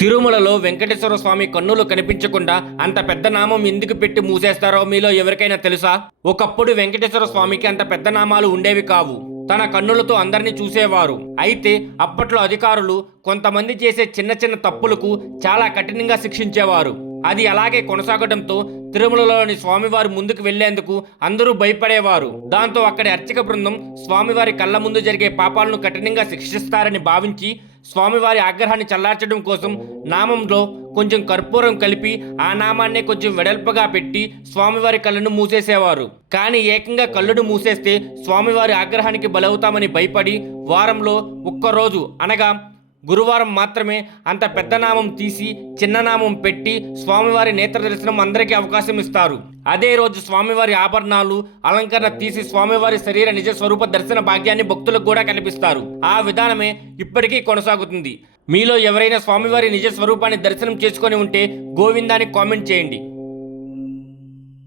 తిరుమలలో వెంకటేశ్వర స్వామి కన్నులు కనిపించకుండా అంత పెద్ద నామం ఎందుకు పెట్టి మూసేస్తారో మీలో ఎవరికైనా తెలుసా? ఒకప్పుడు వెంకటేశ్వర స్వామికి అంత పెద్ద నామాలు ఉండేవి కావు. తన కన్నులతో అందరినీ చూసేవారు. అయితే అప్పట్లో అధికారులు కొంతమంది చేసే చిన్న చిన్న తప్పులకు చాలా కఠినంగా శిక్షించేవారు. అది అలాగే కొనసాగడంతో తిరుమలలోని స్వామివారి ముందుకు వెళ్లేందుకు అందరూ భయపడేవారు. దాంతో అక్కడి అర్చక బృందం స్వామివారి కళ్ళ ముందు జరిగే పాపాలను కఠినంగా శిక్షిస్తారని భావించి స్వామివారి ఆగ్రహాన్ని చల్లార్చడం కోసం నామంలో కొంచెం కర్పూరం కలిపి ఆ నామాన్నే కొంచెం వెడల్పుగా పెట్టి స్వామివారి కళ్ళను మూసేసేవారు. కానీ ఏకంగా కళ్ళను మూసేస్తే స్వామివారి ఆగ్రహానికి బలవుతామని భయపడి వారంలో ఒక్కరోజు అనగా గురువారం మాత్రమే అంత పెద్ద నామం తీసి చిన్న నామం పెట్టి స్వామివారి నేత్ర దర్శనం అందరికీ అవకాశం ఇస్తారు. అదే రోజు స్వామివారి ఆభరణాలు అలంకరణ తీసి స్వామివారి శరీర నిజ స్వరూప దర్శన భాగ్యాన్ని భక్తులకు కూడా కల్పిస్తారు. ఆ విధానమే ఇప్పటికీ కొనసాగుతుంది. మీలో ఎవరైనా స్వామివారి నిజ స్వరూపాన్ని దర్శనం చేసుకొని ఉంటే గోవిందాన్ని కామెంట్ చేయండి.